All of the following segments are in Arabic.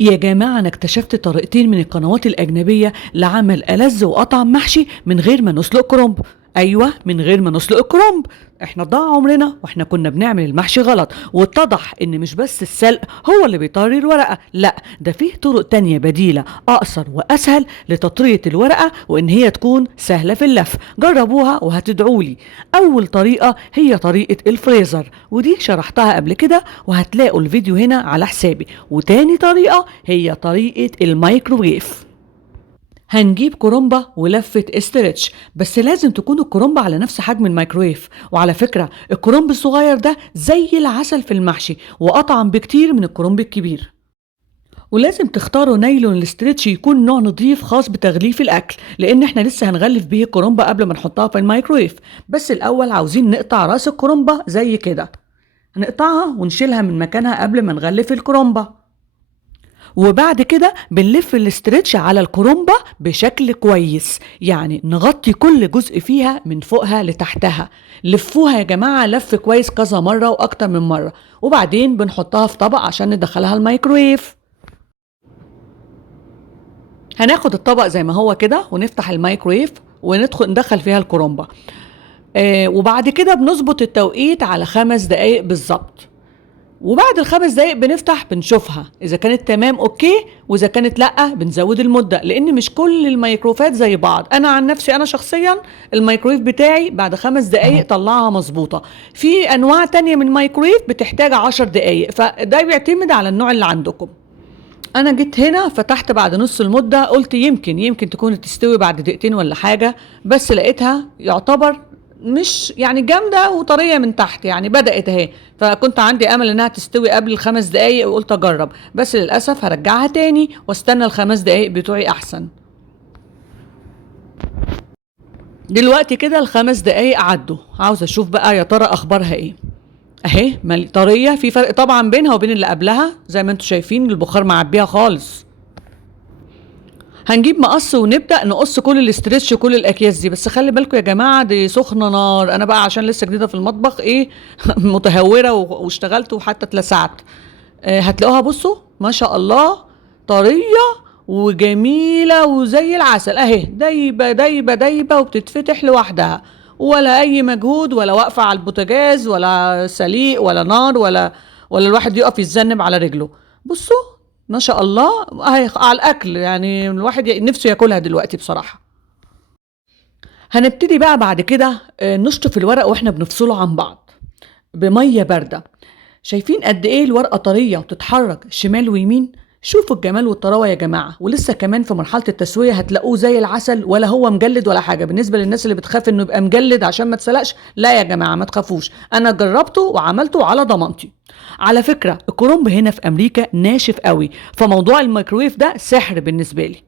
يا جماعة أنا اكتشفت طريقتين من القنوات الأجنبية لعمل ألذ وأطعم محشي من غير ما نسلق كرنب. أيوة، من غير ما نسلق الكرنب. احنا ضاع عمرنا واحنا كنا بنعمل المحشي غلط، واتضح ان مش بس السلق هو اللي بيطري الورقة، لا ده فيه طرق تانية بديلة أقصر وأسهل لتطرية الورقة وإن هي تكون سهلة في اللف. جربوها وهتدعولي. أول طريقة هي طريقة الفريزر، ودي شرحتها قبل كده وهتلاقوا الفيديو هنا على حسابي. وتاني طريقة هي طريقة الميكروويف. هنجيب كرومبة ولفة استرتش، بس لازم تكون الكرومبة على نفس حجم الميكرويف. وعلى فكرة الكرومب الصغير ده زي العسل في المحشي وأطعم بكتير من الكرومب الكبير. ولازم تختاروا نايلون الاسترتش يكون نوع نظيف خاص بتغليف الأكل، لأن احنا لسه هنغلف بيه الكرومبة قبل ما نحطها في الميكرويف. بس الأول عاوزين نقطع راس الكرومبة زي كده، هنقطعها ونشيلها من مكانها قبل ما نغلف الكرومبة. وبعد كده بنلف الاسترتش على الكرومبة بشكل كويس، يعني نغطي كل جزء فيها من فوقها لتحتها. لفوها يا جماعة لف كويس كذا مرة وأكتر من مرة، وبعدين بنحطها في طبق عشان ندخلها الميكرويف. هناخد الطبق زي ما هو كده ونفتح الميكرويف ندخل فيها الكرومبة. وبعد كده بنظبط التوقيت على 5 دقايق بالظبط. وبعد ال5 دقايق بنفتح بنشوفها إذا كانت تمام أوكي، وإذا كانت لأ بنزود المدة، لأن مش كل الميكروفات زي بعض. أنا عن نفسي أنا شخصيا الميكرويف بتاعي بعد 5 دقايق طلعها مظبوطة. في أنواع تانية من الميكرويف بتحتاج 10 دقايق، فده بيعتمد على النوع اللي عندكم. أنا جيت هنا فتحت بعد نص المدة، قلت يمكن تكون تستوي بعد دقيقتين ولا حاجة، بس لقيتها يعتبر مش يعني جامدة وطرية من تحت، يعني بدأت اهي. فكنت عندي امل انها تستوي قبل ال5 دقايق وقلت اجرب، بس للأسف هرجعها تاني واستنى ال5 دقايق بتوعي احسن. دلوقتي كده ال5 دقايق عدوا، عاوزة اشوف بقى يا ترى اخبارها ايه. اهي طرية، في فرق طبعا بينها وبين اللي قبلها زي ما انتوا شايفين البخار معبيها خالص. هنجيب مقص ونبدأ نقص كل الاسترتش وكل الأكياس دي، بس خلي بالكم يا جماعة دي سخنة نار. أنا بقى عشان لسه جديدة في المطبخ إيه متهورة واشتغلت وحتى اتلسعت. هتلاقوها بصوا ما شاء الله طرية وجميلة وزي العسل أهي، دايبة دايبة دايبة وبتتفتح لوحدها، ولا أي مجهود، ولا واقفة على البوتاجاز، ولا سليق، ولا نار، ولا الواحد يقف يتذنب على رجله. بصوا ما شاء الله اهي على الاكل، يعني الواحد نفسه ياكلها دلوقتي بصراحه. هنبتدي بقى بعد كده نشطف الورق واحنا بنفصله عن بعض بميه بارده. شايفين قد ايه الورقه طريه وتتحرك شمال ويمين؟ شوفوا الجمال والطراوه يا جماعه. ولسه كمان في مرحله التسويه هتلاقوه زي العسل، ولا هو مجلد ولا حاجه. بالنسبه للناس اللي بتخاف انه يبقى مجلد عشان ما تسلقش، لا يا جماعه ما تخافوش، انا جربته وعملته على ضمانتي. على فكره الكرنب هنا في امريكا ناشف قوي، فموضوع الميكرويف ده سحر بالنسبه لي.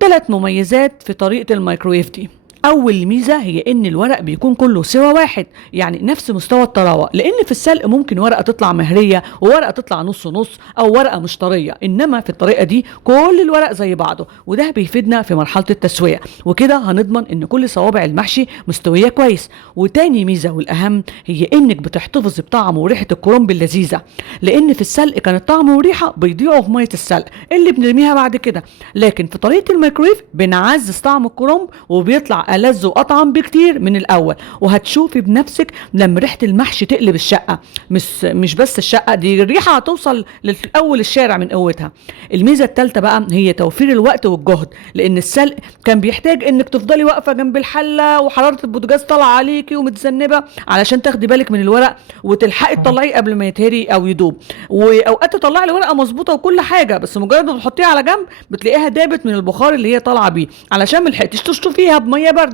3 مميزات في طريقه الميكرويف دي. اول ميزه هي ان الورق بيكون كله سوا واحد، يعني نفس مستوى الطراوه، لان في السلق ممكن ورقه تطلع مهريه وورقه تطلع نص نص او ورقه مش طريه، انما في الطريقه دي كل الورق زي بعضه، وده بيفيدنا في مرحله التسويه، وكده هنضمن ان كل صوابع المحشي مستويه كويس. وتاني ميزه والاهم هي انك بتحتفظ بطعم وريحه الكرنب اللذيذه، لان في السلق كان الطعم والريحه بيضيعوا في ميه السلق اللي بنرميها بعد كده، لكن في طريقه الميكرويف بنعزز طعم الكرنب وبيطلع ألذ وأطعم بكتير من الأول. وهتشوفي بنفسك لما ريحة المحشي تقلب الشقة، مش بس الشقة دي، الريحة هتوصل لأول الشارع من قوتها. الميزة الثالثة بقى هي توفير الوقت والجهد، لأن السلق كان بيحتاج إنك تفضلي واقفة جنب الحلة وحرارة البوتاجاز طالعة عليكي ومتذنبة علشان تاخدي بالك من الورق وتلحقي تطلعيه قبل ما يتهري أو يدوب. وأوقات تطلعي الورقة مظبوطة وكل حاجة، بس مجرد ما تحطيها على جنب بتلاقيها دابت من البخار اللي هي طالعة بيه علشان ملحقتيش تشطفيها بمية باردة.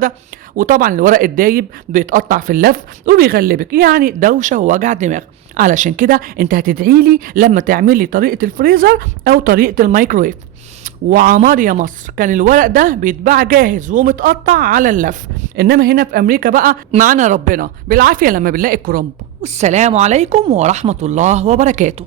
وطبعا الورق الدايب بيتقطع في اللف وبيغلبك، يعني دوشه ووجع دماغ. علشان كده انت هتدعيلي لما تعملي طريقه الفريزر او طريقه الميكرويف. وعمار يا مصر كان الورق ده بيتباع جاهز ومتقطع على اللف، انما هنا في امريكا بقى معانا ربنا بالعافيه لما بنلاقي الكرنب. والسلام عليكم ورحمه الله وبركاته.